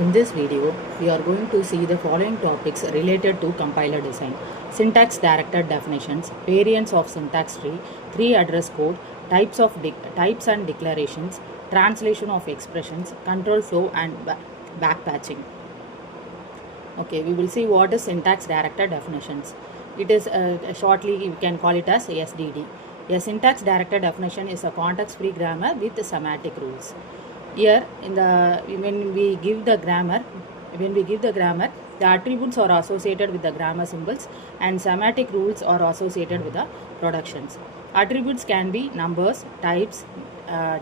In this video, we are going to see the following topics related to compiler design: syntax directed definitions, variants of syntax tree, tree address code, types and declarations, translation of expressions, control flow, and backpatching. Okay, we will see what is syntax directed definitions. It is shortly we can call it as SDD. A syntax directed definition is a context-free grammar with semantic rules. Here, when we give the grammar, the attributes are associated with the grammar symbols, and semantic rules are associated with the productions. Attributes can be numbers, types,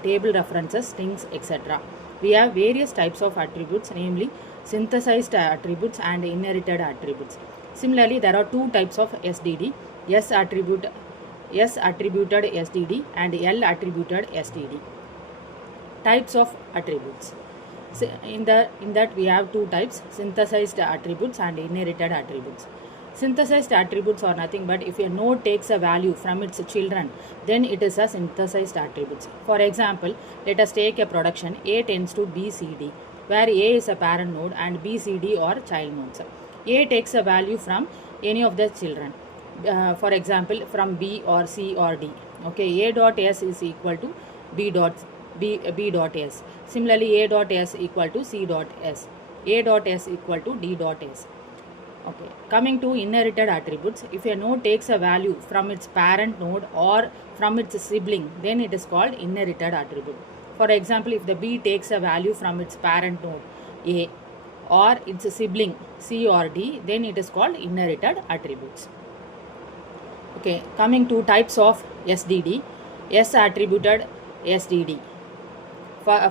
table references, strings, etc. We have various types of attributes, namely synthesized attributes and inherited attributes. Similarly, there are two types of SDD: S attributed SDD and L attributed SDD. Types of attributes. So in that we have two types: synthesized attributes and inherited attributes. Synthesized attributes are nothing but if a node takes a value from its children, then it is a synthesized attributes. For example, let us take a production A tends to B, C, D, where A is a parent node and B, C, D are child nodes. A takes a value from any of the children, for example from B or C or D. Okay, A dot S is equal to B dot S. Similarly, A dot S equal to C dot S. A dot S equal to D dot S. Okay. Coming to inherited attributes, if a node takes a value from its parent node or from its sibling, then it is called inherited attribute. For example, if the B takes a value from its parent node A or its sibling C or D, then it is called inherited attributes. Okay. Coming to types of SDD, S attributed SDD.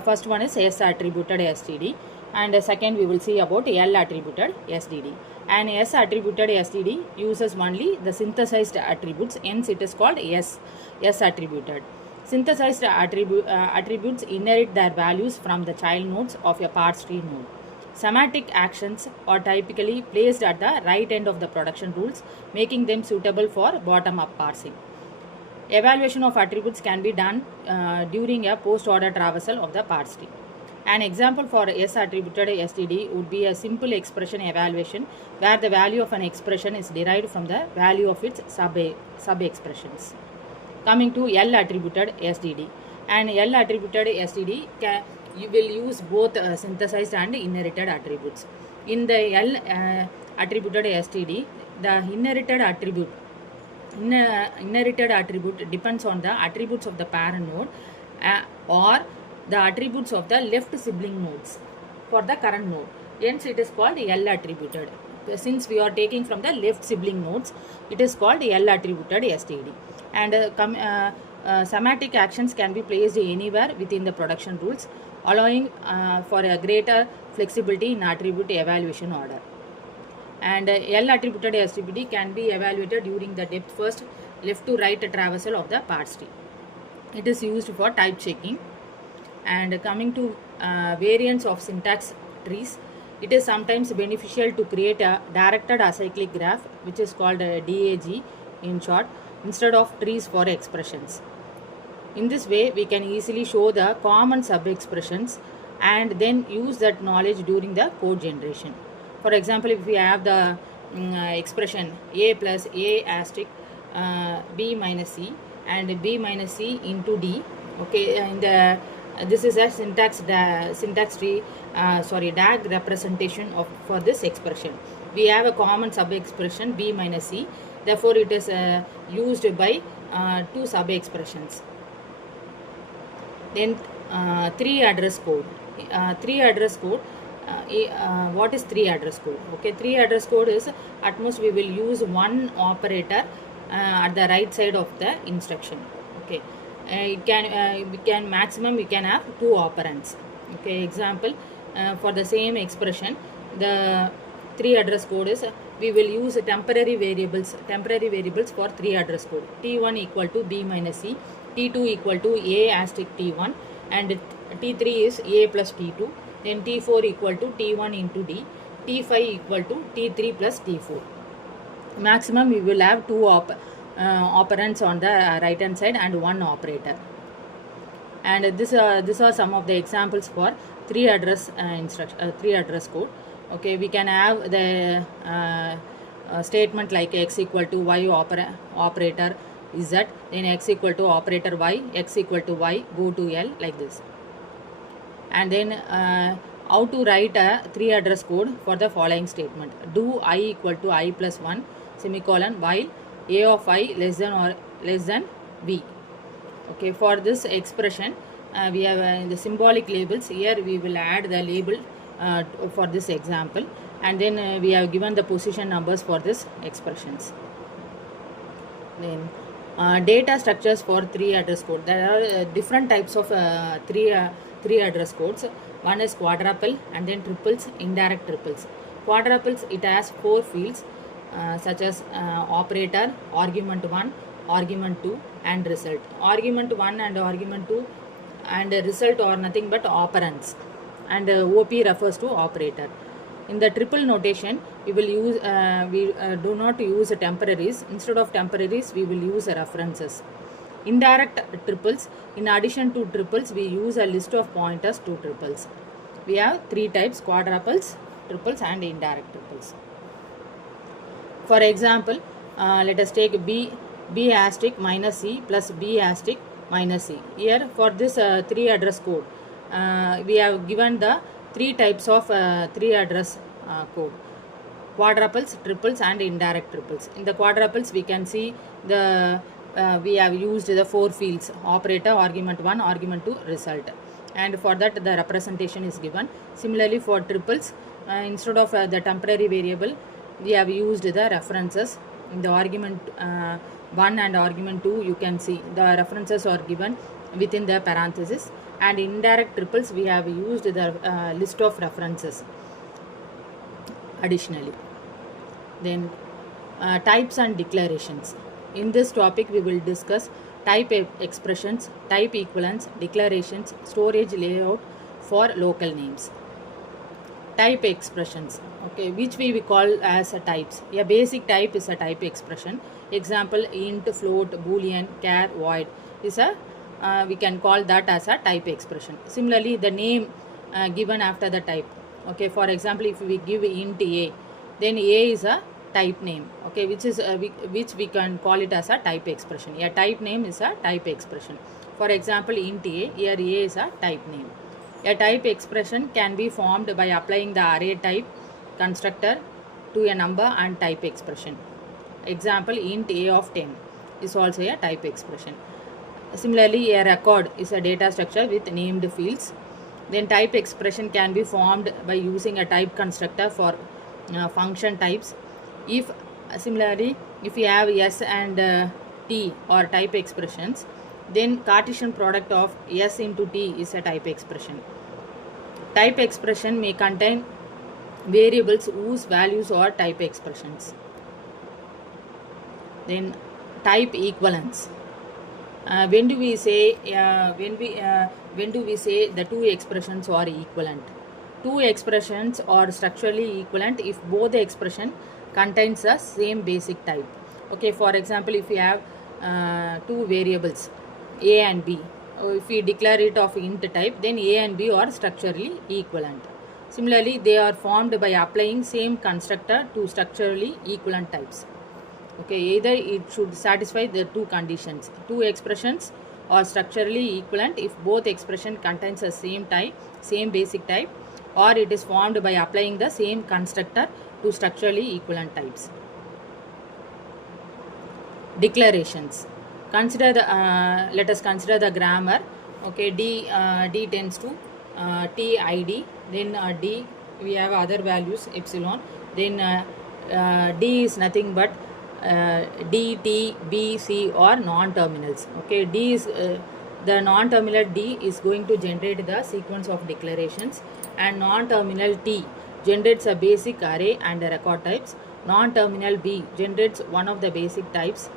First one is S attributed SDD, and second we will see about L attributed SDD. And S attributed SDD uses only the synthesized attributes, hence it is called S attributed. Synthesized attributes inherit their values from the child nodes of a parse tree node. Semantic actions are typically placed at the right end of the production rules, making them suitable for bottom-up parsing. Evaluation of attributes can be done during a post-order traversal of the parse tree. An example for S attributed STD would be a simple expression evaluation where the value of an expression is derived from the value of its sub-expressions. Coming to L attributed STD. And L attributed STD you will use both synthesized and inherited attributes. In the L attributed STD, the inherited attribute depends on the attributes of the parent node or the attributes of the left sibling nodes for the current node. Hence it is called L attributed. Since we are taking from the left sibling nodes, it is called L attributed STD. And semantic actions can be placed anywhere within the production rules, allowing for a greater flexibility in attribute evaluation order. And L attributed STD can be evaluated during the depth first left to right traversal of the parse tree. It is used for type checking. And coming to variants of syntax trees, it is sometimes beneficial to create a directed acyclic graph, which is called a DAG in short, instead of trees for expressions. In this way, we can easily show the common sub-expressions and then use that knowledge during the code generation. For example, if we have the expression A plus A asterisk B minus C and B minus C into D, okay, and this is a DAG representation for this expression. We have a common sub-expression B minus C, therefore it is used by two sub-expressions. Then three address code. What is three address code? Okay, three address code is at most we will use one operator at the right side of the instruction. Okay, we can have two operands. Okay, example for the same expression, the three address code is we will use temporary variables for three address code. T1 equal to B minus C, T2 equal to A asterisk T1, and T3 is A plus T2. Then T4 equal to T1 into D, T5 equal to T3 plus T4. Maximum we will have two operands on the right hand side and one operator. And these are some of the examples for three address code. Okay, we can have the statement like x equal to y operator z, then x equal to operator y, x equal to y, go to L, like this. And then how to write a three address code for the following statement: do I equal to I plus 1 semicolon while a of I less than b. Okay, for this expression we have the symbolic labels. Here we will add the label for this example, and then we have given the position numbers for this expressions. Then data structures for three address code. There are different types of three address codes. One is quadruple, and then triples, indirect triples. Quadruples, it has 4 fields such as operator, argument 1, argument 2, and result. Argument 1 and argument 2 and result are nothing but operands, and OP refers to operator. In the triple notation, we will use do not use temporaries. Instead of temporaries, we will use references. Indirect triples, in addition to triples, we use a list of pointers to triples. We have 3 types: quadruples, triples, and indirect triples. For example, let us take b asterisk minus c plus b asterisk minus c. Here for this 3 address code, we have given the 3 types of 3 address code: quadruples, triples, and indirect triples. In the quadruples, we can see the we have used the 4 fields: operator, argument 1, argument 2, result, and for that the representation is given. Similarly, for triples, instead of the temporary variable, we have used the references. In the argument 1 and argument 2, you can see the references are given within the parenthesis, and indirect triples, we have used the list of references additionally. Then types and declarations. In this topic, we will discuss type expressions, type equivalence, declarations, storage layout for local names. Type expressions, okay, which we will call as a types. A basic type is a type expression. Example: int, float, boolean, char, void is a we can call that as a type expression. Similarly, the name given after the type. Okay, for example, if we give int a, then a is a type name. Okay, which we can call it as a type expression. A type name is a type expression. For example, int a, here a is a type name. A type expression can be formed by applying the array type constructor to a number and type expression. Example: int a of 10 is also a type expression. Similarly, a record is a data structure with named fields. Then type expression can be formed by using a type constructor for function types. Similarly, if you have s and t or type expressions, then Cartesian product of s into t is a type expression. Type expression may contain variables whose values are type expressions. Then type equivalence. When do we say the two expressions are equivalent? Two expressions are structurally equivalent if both the expression contains the same basic type. Okay, for example, if you have 2 variables a and b, if we declare it of int type, then a and b are structurally equivalent. Similarly, they are formed by applying same constructor to structurally equivalent types. Okay, either it should satisfy the 2 conditions. 2 expressions are structurally equivalent if both expression contains the same type, same basic type, or it is formed by applying the same constructor to structurally equivalent types. Declarations. Consider the let us consider the grammar. Okay, d tends to t id, then d we have other values epsilon, then d is nothing but d, t, b, c or non-terminals. Okay, d is the non-terminal d is going to generate the sequence of declarations, and non-terminal t generates a basic array and record types. Non-terminal b generates one of the basic types,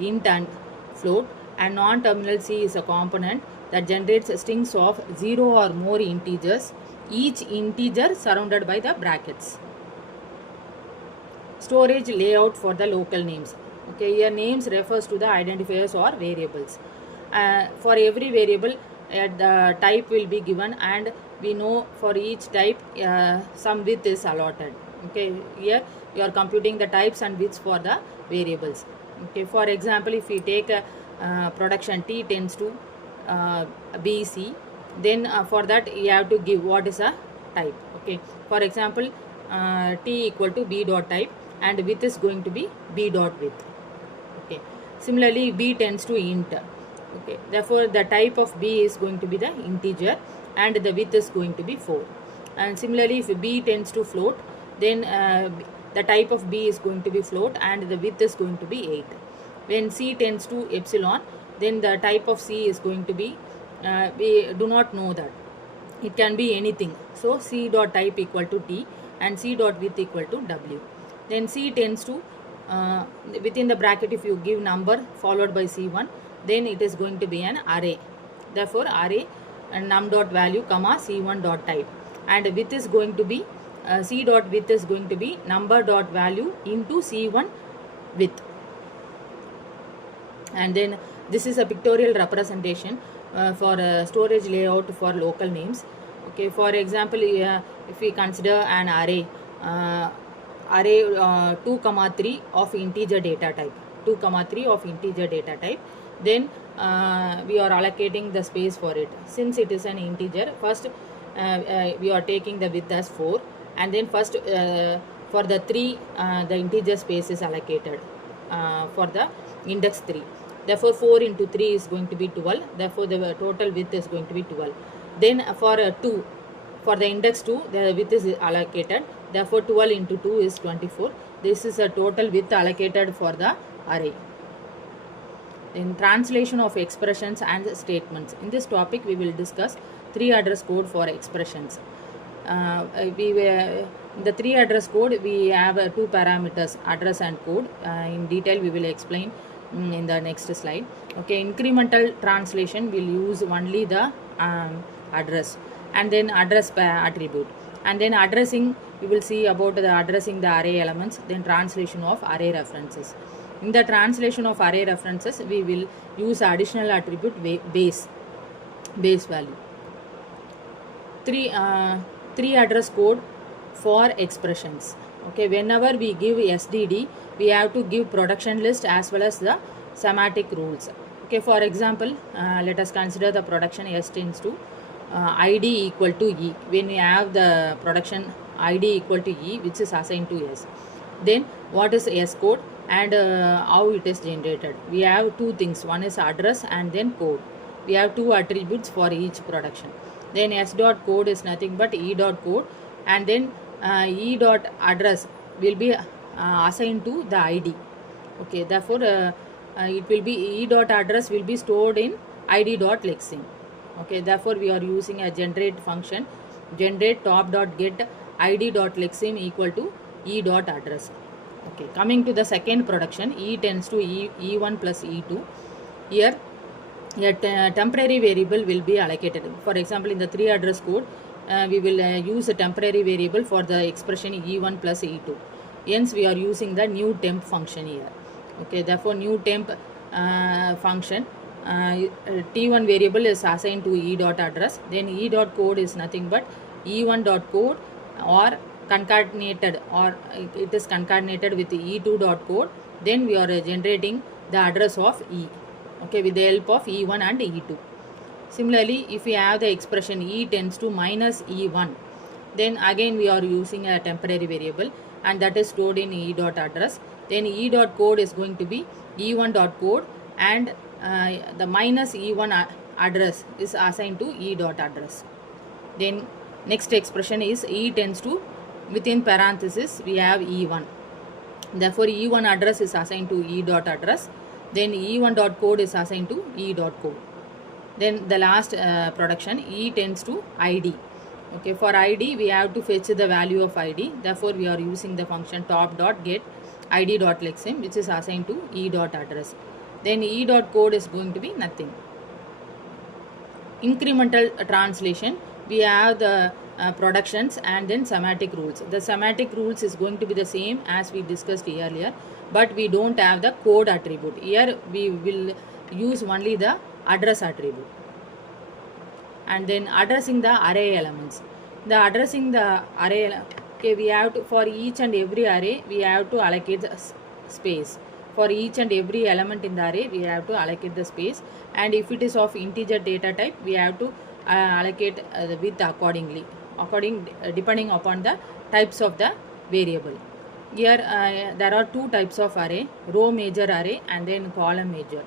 int and float, and non-terminal c is a component that generates strings of 0 or more integers, each integer surrounded by the brackets. Storage layout for the local names. Okay, here names refers to the identifiers or variables. For every variable, the type will be given, and we know for each type some width is allotted. Okay, here you are computing the types and widths for the variables. Okay, for example, if we take a production T tends to BC, then for that you have to give what is a type. Okay, for example, T equal to B dot type and width is going to be B dot width. Okay, similarly B tends to int. Okay, therefore the type of B is going to be the integer and the width is going to be 4. And similarly, if B tends to float, then the type of B is going to be float and the width is going to be 8. When C tends to epsilon, then the type of C is going to be, we do not know that. It can be anything. So C dot type equal to T and C dot width equal to W. Then C tends to, within the bracket, if you give number followed by C1, then it is going to be an array. Therefore array and num dot value comma C1 dot type, and width is going to be C dot width is going to be number dot value into C1 width. And then this is a pictorial representation for storage layout for local names. Okay, for example, if we consider an array, array 2 comma 3 of integer data type, 2 comma 3 of integer data type, then we are allocating the space for it. Since it is an integer, first we are taking the width as 4, and then first for the 3 the integer space is allocated for the index 3. Therefore 4 into 3 is going to be 12. Therefore the total width is going to be 12. Then for 2, for the index 2, the width is allocated. Therefore 12 into 2 is 24. This is a total width allocated for the array. In translation of expressions and statements. In this topic, we will discuss 3 address code for expressions. In the 3 address code, we have 2 parameters, address and code. In detail, we will explain in the next slide. Okay, incremental translation will use only the address and then address attribute. And then addressing, we will see about the addressing the array elements, then translation of array references. In the translation of array references, we will use additional attribute base value. 3 address code for expressions. Okay, whenever we give SDD, we have to give production list as well as the semantic rules. Okay, for example, let us consider the production S tends to ID equal to E. When we have the production ID equal to E, which is assigned to S, then what is S code and how it is generated? We have 2 things. One is address and then code. We have 2 attributes for each production. Then S dot code is nothing but E dot code, and then E dot address will be assigned to the ID. Okay, therefore it will be E dot address will be stored in ID dot lexing. Okay, therefore we are using a generate function, generate top dot get ID dot lexim equal to E dot address. Okay, coming to the second production, E tends to E1 plus E2. Here a temporary variable will be allocated. For example, in the 3 address code, we will use a temporary variable for the expression E1 plus E2. Hence, we are using the new temp function here. Okay, therefore, new temp function, T1 variable is assigned to E dot address. Then E dot code is nothing but E1 dot code or concatenated, or it is concatenated with E2 dot code. Then we are generating the address of E. Okay, with the help of E1 and E2. Similarly, if we have the expression E tends to minus E1, then again we are using a temporary variable, and that is stored in E dot address. Then E dot code is going to be E1 dot code, and the minus E1 address is assigned to E dot address. Then next expression is E tends to, within parenthesis we have E1. Therefore E1 address is assigned to E dot address. Then E1 dot code is assigned to E dot code. Then the last production, E tends to ID. Okay, for ID we have to fetch the value of ID. Therefore we are using the function top dot get ID dot lexim, which is assigned to E dot address. Then E dot code is going to be nothing. Incremental translation, we have the productions and then semantic rules. The semantic rules is going to be the same as we discussed earlier, but we don't have the code attribute. Here we will use only the address attribute. and then addressing the array elements. The addressing the array, okay, we have to, for each and every array we have to allocate the space. For each and every element in the array we have to allocate the space, and if it is of integer data type we have to allocate the width accordingly, depending upon the types of the variable. Here there are two types of array, row major array and then column major.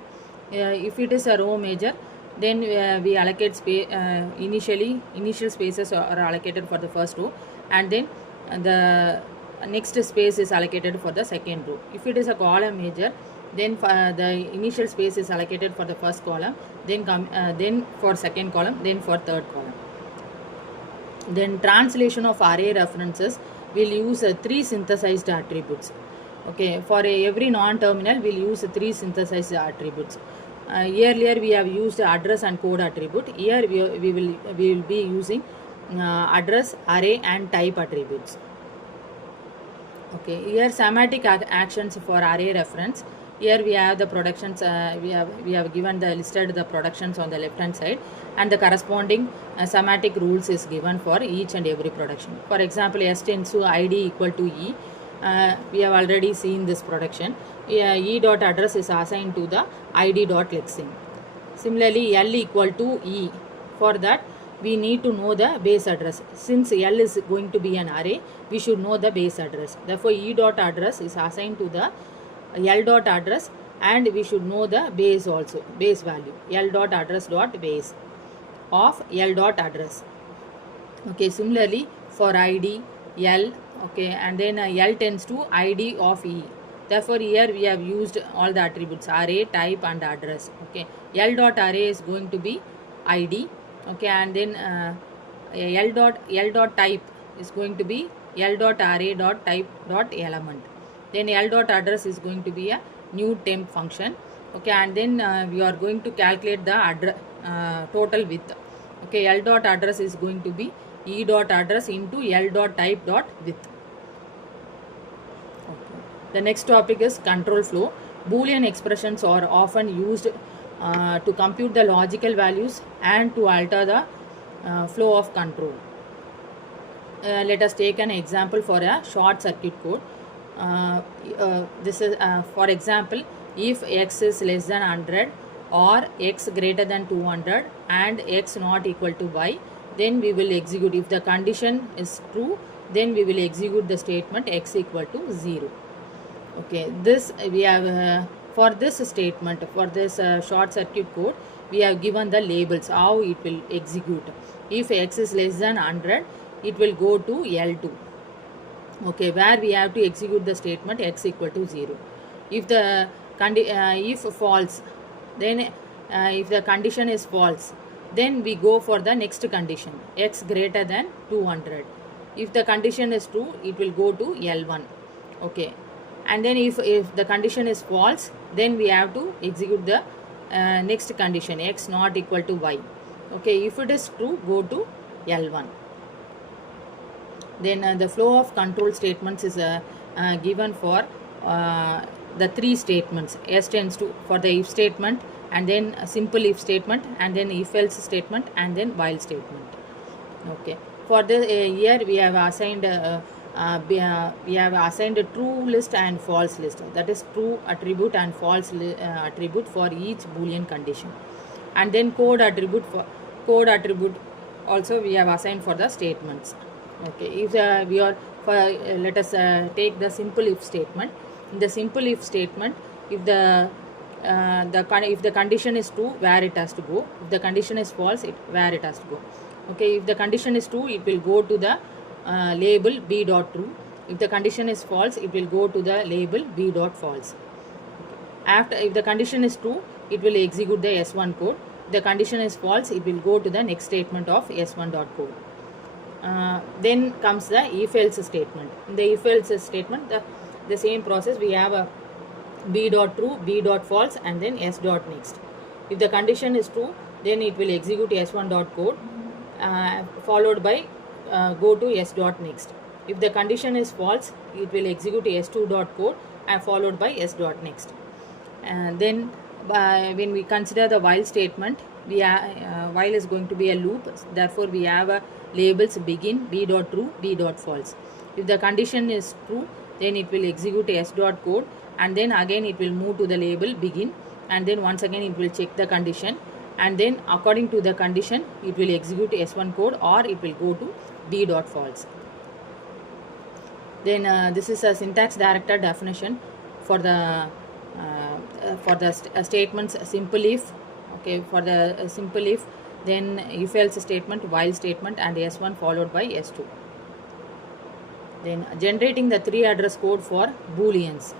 If it is a row major, then we allocate space, initial spaces are allocated for the first row, and then the next space is allocated for the second row. If it is a column major, then the initial space is allocated for the first column, then for second column, then for third column. Then translation of array references will use 3 synthesized attributes. Okay, for every non-terminal we'll use 3 synthesized attributes. Earlier we have used address and code attribute. Here we will be using address, array and type attributes. Okay, here semantic actions for array reference. Here we have the productions, we have given the listed the productions on the left hand side, and the corresponding semantic rules is given for each and every production. For example, S tends to id equal to e. We have already seen this production. E dot address is assigned to the id dot lexing. Similarly, L equal to e. For that we need to know the base address. Since L is going to be an array, we should know the base address. Therefore, E dot address is assigned to the L dot address, and we should know the base also, base value. L dot address dot base of L dot address. Okay, similarly for id, L, okay, and then L tends to id of E. Therefore, here we have used all the attributes array, type and address. Okay, L dot array is going to be id. Okay, and then L dot type is going to be L dot array dot type dot element. Then L dot address is going to be a new temp function. Okay, and then we are going to calculate the total width. Okay, L dot address is going to be E dot address into L dot type dot width. Okay. The next topic is control flow. Boolean expressions are often used to compute the logical values and to alter the flow of control. Let us take an example for a short circuit code. This is for example, if x is less than 100 or x greater than 200 and x not equal to y, then we will execute. If the condition is true, then we will execute the statement x equal to 0. Okay, this we have for this statement, for this short circuit code, we have given the labels how it will execute. If x is less than 100, it will go to L2. Okay, where we have to execute the statement x equal to 0. If the if false, then if the condition is false, then we go for the next condition, x greater than 200. If the condition is true, it will go to L1. Okay, and then if the condition is false, then we have to execute the next condition, x not equal to y. Okay, if it is true, go to L1. Then the flow of control statements is given for the 3 statements. S tends to for the if statement, and then a simple if statement, and then if else statement, and then while statement. Okay, for the here we have assigned a true list and false list. That is true attribute and false attribute for each Boolean condition. And then code attribute also we have assigned for the statements. Okay, if we are for let us take the simple if statement. In the simple if statement, if the condition is true, where it has to go. If the condition is false, where it has to go. Okay, if the condition is true, it will go to the label b dot true. If the condition is false, it will go to the label b dot false. After, if the condition is true, it will execute the S1 code. If the condition is false, it will go to the next statement of S1 dot code. Then comes the if else statement. In the if else statement, the same process, we have a b dot true, b dot false, and then s dot next. If the condition is true, then it will execute S1 dot code, followed by go to s dot next. If the condition is false, it will execute S2 dot code and followed by s dot next. And then when we consider the while statement, while is going to be a loop, therefore we have a labels begin b dot true, b dot false. If the condition is true, then it will execute s dot code, and then again it will move to the label begin, and then once again it will check the condition, and then according to the condition it will execute s1 code, or it will go to b dot false. Then this is a syntax director definition for the statements simple if. Okay, for the simple if, then if else statement, while statement, and s1 followed by s2. Then generating the 3 address code for booleans.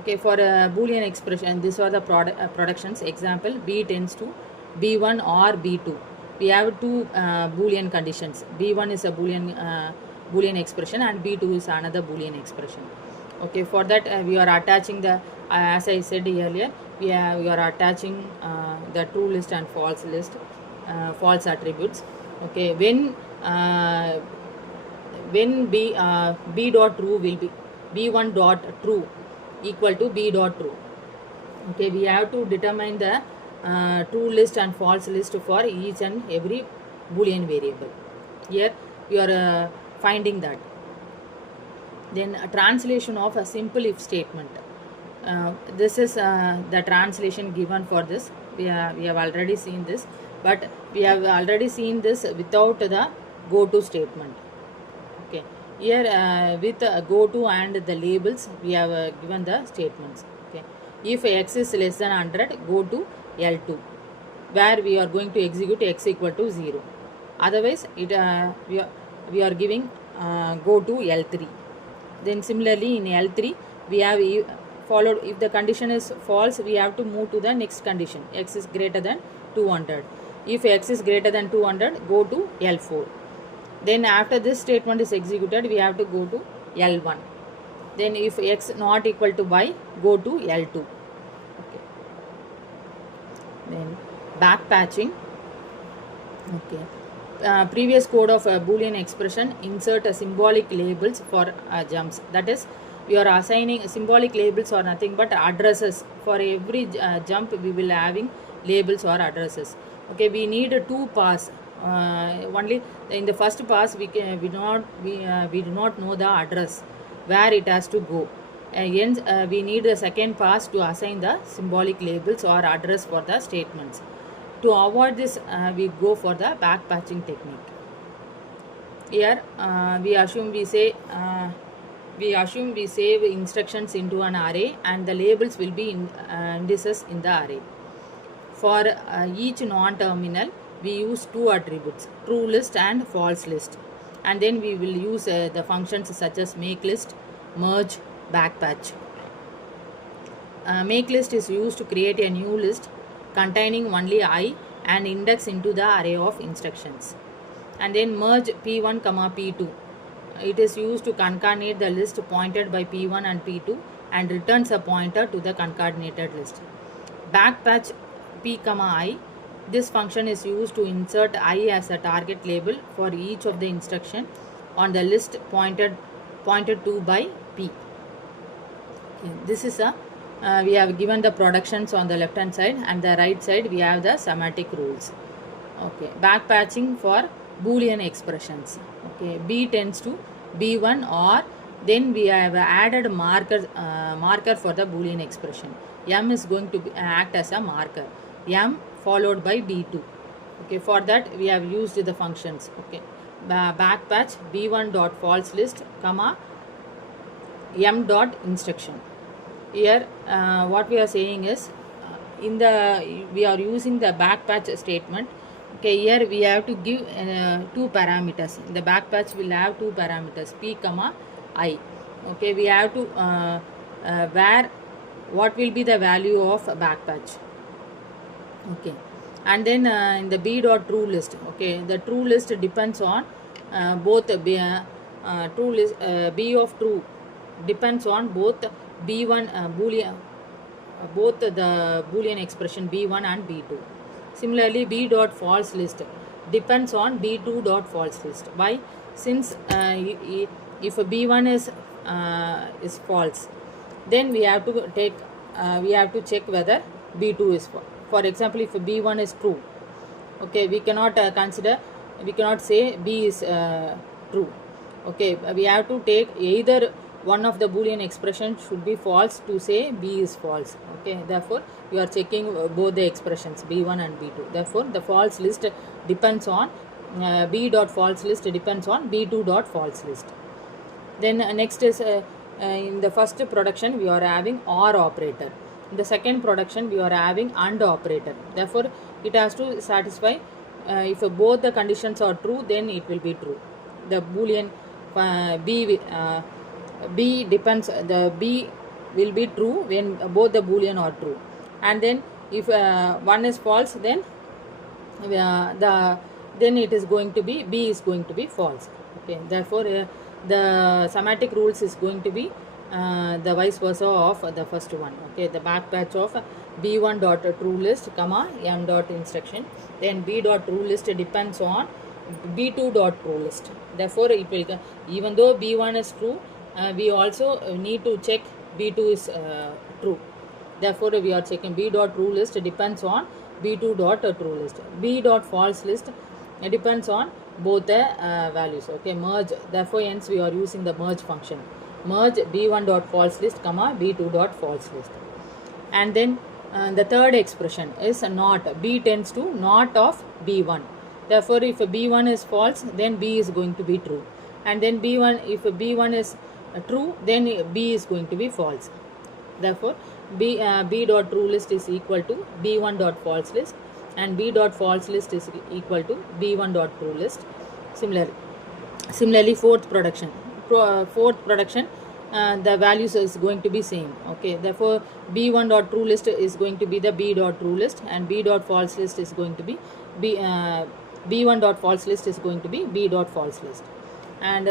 Okay, for a boolean expression, these are the productions. Example, b tends to b1 or b2. We have two boolean conditions. b1 is a boolean expression, and b2 is another boolean expression. Okay, for that we are attaching the as I said earlier, we are attaching the true list and false list, false attributes. Okay, when b dot true will be b1 dot true equal to b dot true. Okay, we have to determine the true list and false list for each and every boolean variable. Here we are finding that. Then a translation of a simple if statement. This is the translation given for this. We have already seen this, but we have already seen this without the go to statement. Okay, here with go to and the labels we have given the statements. Okay, if x is less than 100, go to L2, where we are going to execute x equal to 0. Otherwise it we are giving go to L3. Then similarly in L3 we have followed, if the condition is false, we have to move to the next condition, x is greater than 200. If x is greater than 200, go to L4. Then after this statement is executed, we have to go to L1. Then if x not equal to y, go to L2. Okay. Then backpatching. Okay. Previous code of a boolean expression, insert a symbolic labels for jumps. That is, we are assigning symbolic labels or nothing but addresses. For every jump we will having labels or addresses. Okay, we need 2 pass. Only in the first pass we do not know the address where it has to go. Hence we need the second pass to assign the symbolic labels or address for the statements. To avoid this, we go for the backpatching technique. Here we assume we save instructions into an array, and the labels will be indices in the array. For each non-terminal, we use 2 attributes, true list and false list, and then we will use the functions such as make list, merge, backpatch. Make list is used to create a new list containing only I and index into the array of instructions. And then merge p1 comma p2. It is used to concatenate the list pointed by p1 and p2 and returns a pointer to the concatenated list. Backpatch p comma I. This function is used to insert I as a target label for each of the instruction on the list pointed to by p. Okay, this is a we have given the productions on the left hand side, and the right side we have the semantic rules. Okay, backpatching for boolean expressions. Okay, b tends to b1, or then we have added marker for the boolean expression. M is going to act as a marker, M followed by b2. Okay, for that we have used the functions. Okay, backpatch b1 dot false list comma m dot instruction. Here what we are saying is we are using the backpatch statement. Okay, here we have to give 2 parameters. The backpatch will have 2 parameters, p comma I. Okay, we have to where what will be the value of backpatch. Okay, and then in the b dot true list. Okay, the true list depends on both true list b of true depends on both b1 boolean both the boolean expression b1 and b2. Similarly, b dot false list depends on b2 dot false list. Why? Since if b1 is false, then we have to check whether b2 is false. For example, if b1 is true, Okay, we cannot we cannot say B is true. Okay, we have to take either one of the Boolean expression should be false to say B is false. Okay, therefore we are checking both the expressions B1 and B2. Therefore the false list depends on B dot false list depends on B2 dot false list. Then next is in the first production we are having OR operator. In the second production we are having AND operator. Therefore it has to satisfy if both the conditions are true, then it will be true. The Boolean B depends, the B will be true when both the Boolean are true, and then if one is false, then then it is going to be B is going to be false. Okay, therefore the semantic rules is going to be the vice versa of the first one. Okay, the back patch of B1 dot true list comma M dot instruction, then B dot true list depends on B2 dot true list. Therefore it will, even though B1 is true, we also need to check B2 is true. Therefore we are checking B dot true list depends on B2 dot true list. B dot false list depends on both the values. Okay, merge, therefore hence we are using the merge function. Merge B1 dot false list comma B2 dot false list. And then the third expression is not. B tends to not of B1. Therefore if B1 is false, then B is going to be true, and then B1, if B1 is true, then B is going to be false. Therefore B dot true list is equal to B1 dot false list, and B dot false list is equal to B1 dot true list. Similarly fourth production, the values is going to be same. Okay, therefore B1 dot true list is going to be the B dot true list, and B dot false list is going to be B1 dot false list is going to be B dot false list. And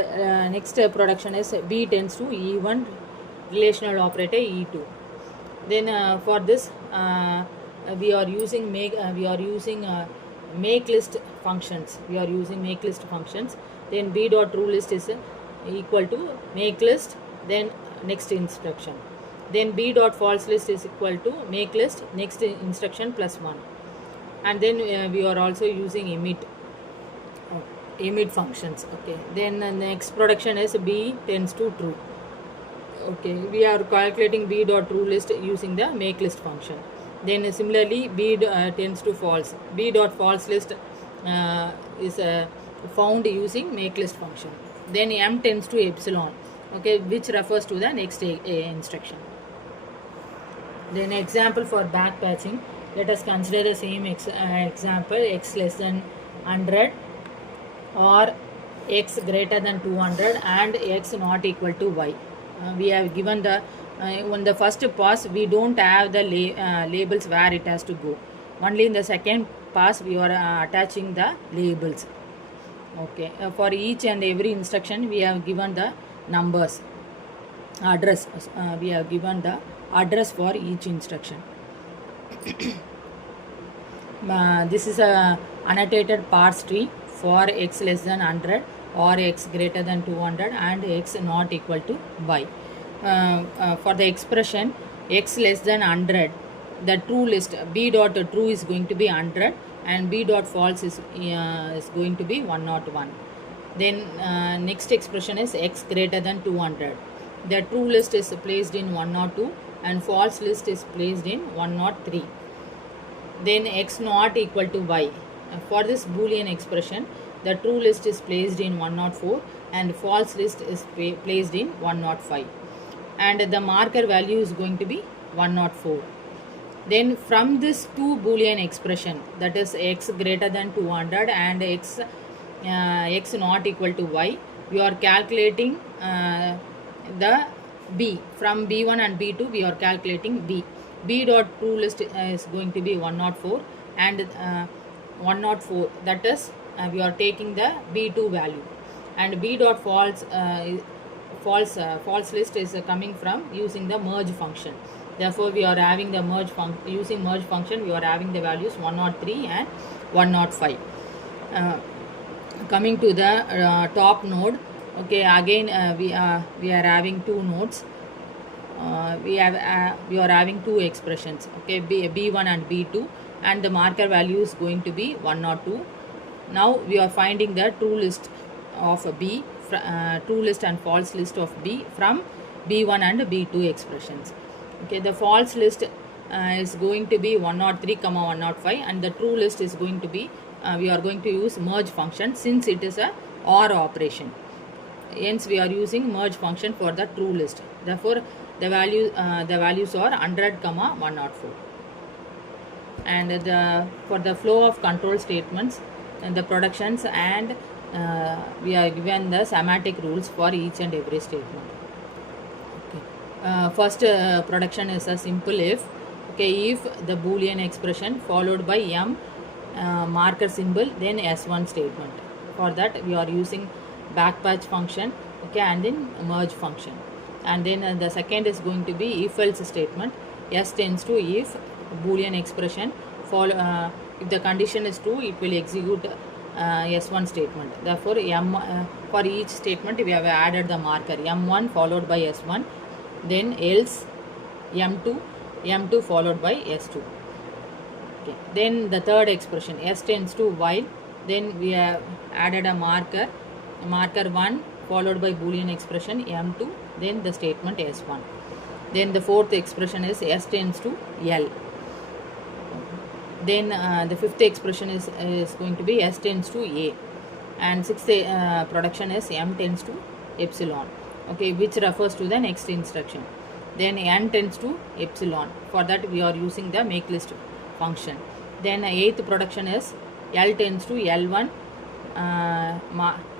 next production is B tends to E1 relational operator E2. Then for this we are using make list functions. Then B dot true list is equal to make list, then next instruction. Then B dot false list is equal to make list, next instruction plus 1. And then we are also using emit functions. Okay, then next production is B tends to true. Okay, we are calculating B dot true list using the make list function. Then similarly B tends to false. B dot false list is found using make list function. Then M tends to epsilon. Okay, which refers to the next instruction. Then example for back patching. Let us consider the same example: x less than 100 or x greater than 200 and x not equal to y. We have given the on the first pass we don't have the labels where it has to go. Only in the second pass we are attaching the labels. Okay, for each and every instruction we have given the numbers, address. We have given the address for each instruction. This is a annotated parse tree for x less than 100 or x greater than 200 and x not equal to y. For the expression x less than 100, the true list B dot true is going to be 100 and B dot false is going to be 101. Then next expression is x greater than 200. The true list is placed in 102 and false list is placed in 103. Then x not equal to y. For this Boolean expression, the true list is placed in 104 and false list is placed in 105. And the marker value is going to be 104. Then from this two Boolean expression, that is x greater than 200 and x not equal to y, we are calculating the B. From B1 and B2 we are calculating B. B dot true list is going to be 104 and 104, that is we are taking the B2 value, and B dot false list is coming from using the merge function. Therefore we are having the using merge function we are having the values 103 and 105. Coming to the top node. Okay, again we are having two nodes. We are having two expressions. Okay, B1 and B2. and the marker value is going to be 1 or 2. Now we are finding the true list of B, true list and false list of B from B1 and B2 expressions. Okay, the false list is going to be 103, 105, and the true list is going to be we are going to use merge function since it is a OR operation. Hence we are using merge function for the true list. Therefore the values are 100, 104. And for the flow of control statements and the productions, and we are given the semantic rules for each and every statement. Okay. First production is a simple if. Okay, if the boolean expression followed by m marker symbol, then s1 statement. For that we are using backpatch function, okay, and then merge function. And then the second is going to be if else statement. S tends to if boolean expression follow, if the condition is true, it will execute s1 statement. Therefore for each statement we have added the marker m1 followed by s1, then else m2 followed by s2. Okay. Then the third expression s tends to while, then we have added a marker 1 followed by boolean expression m2, then the statement s1. Then the fourth expression is s tends to l. Then the fifth expression is going to be s tends to a, and sixth production is m tends to epsilon, okay, which refers to the next instruction. Then n tends to epsilon. For that we are using the make list function. Then eighth production is l tends to l1,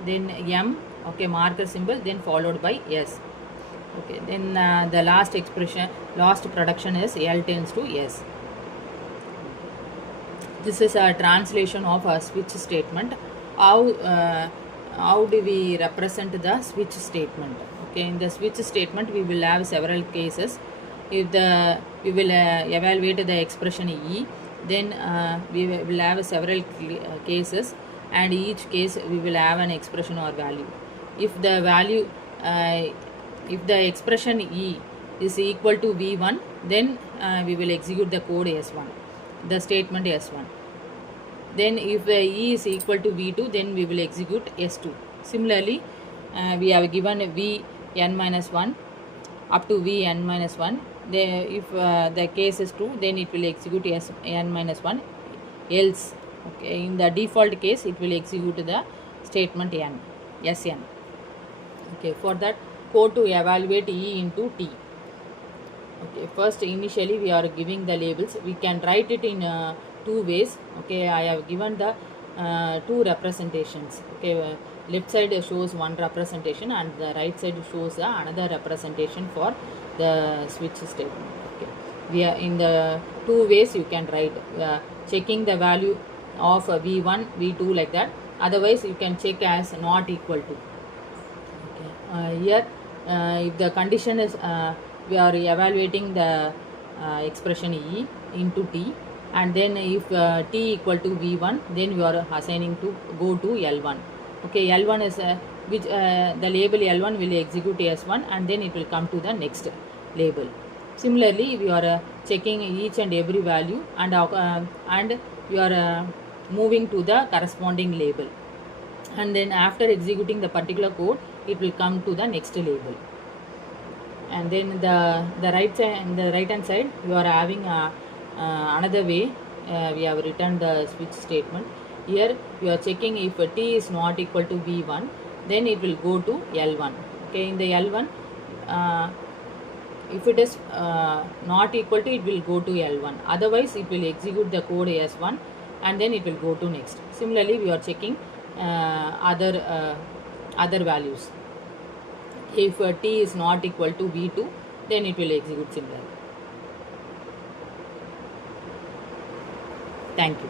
then m, okay, marker symbol, then followed by s. Okay, then the last production is l tends to s. This is a translation of a switch statement. How do we represent the switch statement? Okay, in the switch statement we will have several cases. If we will evaluate the expression E, then we will have several cases, and each case we will have an expression or value. If the value if the expression E is equal to V1, then we will execute the code S1, the statement S1. Then if E is equal to V2, then we will execute S2. Similarly, we have given Vn minus 1 up to Vn minus 1. If the case is true, then it will execute Sn minus 1. Else, okay, in the default case, it will execute the statement Sn. Okay, for that, code to evaluate E into T. Okay, first initially we are giving the labels. We can write it in two ways. Okay, I have given the two representations. Okay, left side shows one representation and the right side shows another representation for the switch statement. Okay, we are in the two ways you can write, checking the value of V1, V2 like that. Otherwise, you can check as not equal to. Okay, here if the condition is we are evaluating the expression E into T, and then if T equal to V1, then you are assigning to go to L1. Okay, L1 is which the label L1 will execute S1, and then it will come to the next label. Similarly, we are checking each and every value, and you are moving to the corresponding label, and then after executing the particular code, it will come to the next label. And then the right hand side you are having another way. We have written the switch statement. Here you are checking if T is not equal to V1, then it will go to L1. Okay, in the L1, if it is not equal to, it will go to L1. Otherwise, it will execute the code S1, and then it will go to next. Similarly, we are checking other values. If T is not equal to V2, then it will execute similarly. Thank you.